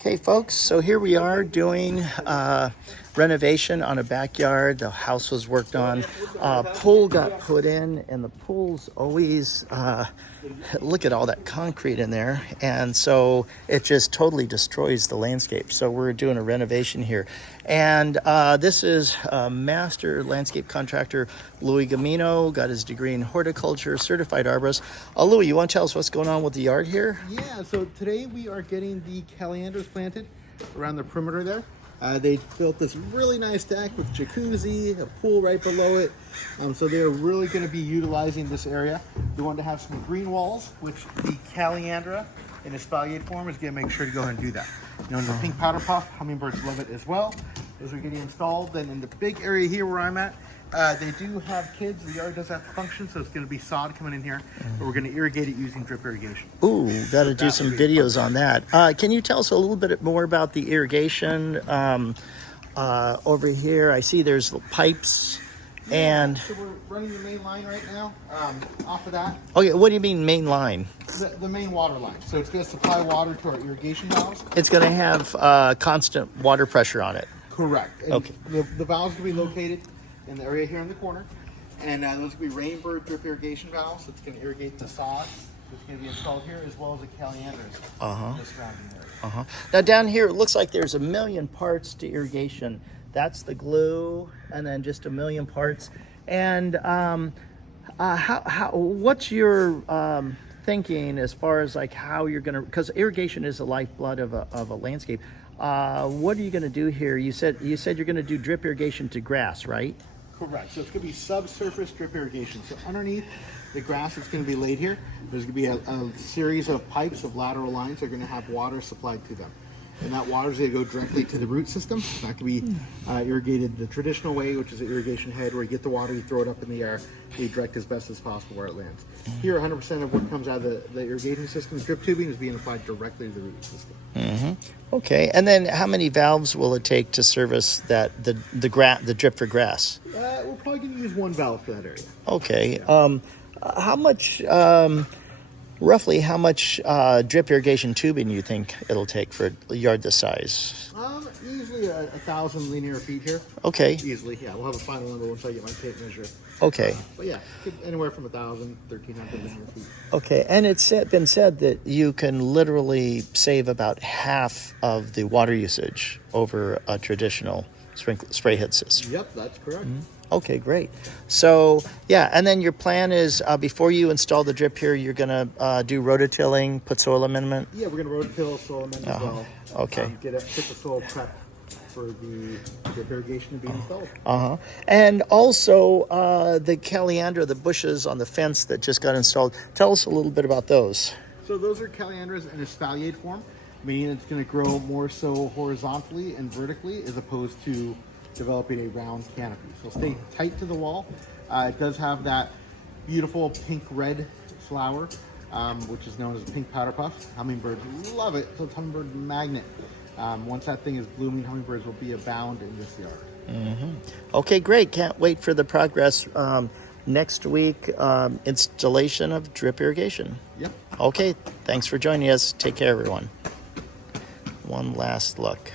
Okay, folks, so here we are doing renovation on a backyard. The house was worked on. Pool got put in, and the pool's always, look at all that concrete in there. And so it just totally destroys the landscape. So we're doing a renovation here. And this is master landscape contractor Louis Gamino, got his degree in horticulture, certified arborist. Louis, you want to tell us what's going on with the yard here? Yeah, so today we are getting the calendars planted around the perimeter there. They built this really nice deck with jacuzzi, a pool right below it. So they're really going to be utilizing this area. They want to have some green walls, which the calandra in espalier form is going to make sure to go ahead and do that. Known as a pink powder puff, hummingbirds love it as well. Those are getting installed. Then in the big area here where I'm at, they do have kids. The yard does have to function, so it's going to be sod coming in here, but we're going to irrigate it using drip irrigation. Ooh, got to do some videos on that. Can you tell us a little bit more about the irrigation over here? I see there's pipes. And so we're running the main line right now off of that. Okay, what do you mean main line? The main water line. So it's going to supply water to our irrigation valves. It's going to have constant water pressure on it. Correct. And okay. The valves will be located in the area here in the corner. And those will be Rainbird drip irrigation valves. It's going to irrigate the sods that's going to be installed here, as well as the calandras in the surrounding area. Now down here, it looks like there's a million parts to irrigation. That's the glue, and then just a million parts. And what's your thinking as far as like how you're gonna, because irrigation is the lifeblood of a landscape. What are you gonna do here? You said you're gonna do drip irrigation to grass, right? Correct. So it's gonna be subsurface drip irrigation. So underneath the grass that's gonna be laid here, there's gonna be a series of pipes of lateral lines that are gonna have water supplied to them. And that water is going to go directly to the root system. It's not going to be irrigated the traditional way, which is an irrigation head, where you get the water, you throw it up in the air, you direct as best as possible where it lands. Here, 100% of what comes out of the irrigation system, drip tubing, is being applied directly to the root system. Okay, and then how many valves will it take to service that the drip for grass? We're probably going to use one valve for that area. Okay. How much? Roughly how much drip irrigation tubing you think it'll take for a yard this size? Easily 1,000 linear feet here. Okay. Easily, yeah. We'll have a final number once I get my tape measure. Okay. But yeah, anywhere from 1,000, 1,300 linear feet. Okay, and it's been said that you can literally save about half of the water usage over a traditional spray head system. Yep, that's correct. Okay, great. So, yeah, and then your plan is before you install the drip here, you're going to do rototilling, put soil amendment? Yeah, we're going to rototill, soil amendment as well. Okay. Get the soil prep for the drip irrigation to be installed. And also the calandra, the bushes on the fence that just got installed. Tell us a little bit about those. So those are calandras in espalier form, meaning it's going to grow more so horizontally and vertically as opposed to developing a round canopy. So stay tight to the wall. It does have that beautiful pink-red flower, which is known as a pink powder puff. Hummingbirds love it, so it's hummingbird magnet. Once that thing is blooming, hummingbirds will be abound in this yard. Okay, great. Can't wait for the progress. Next week, installation of drip irrigation. Yep. Okay, thanks for joining us. Take care, everyone. One last look.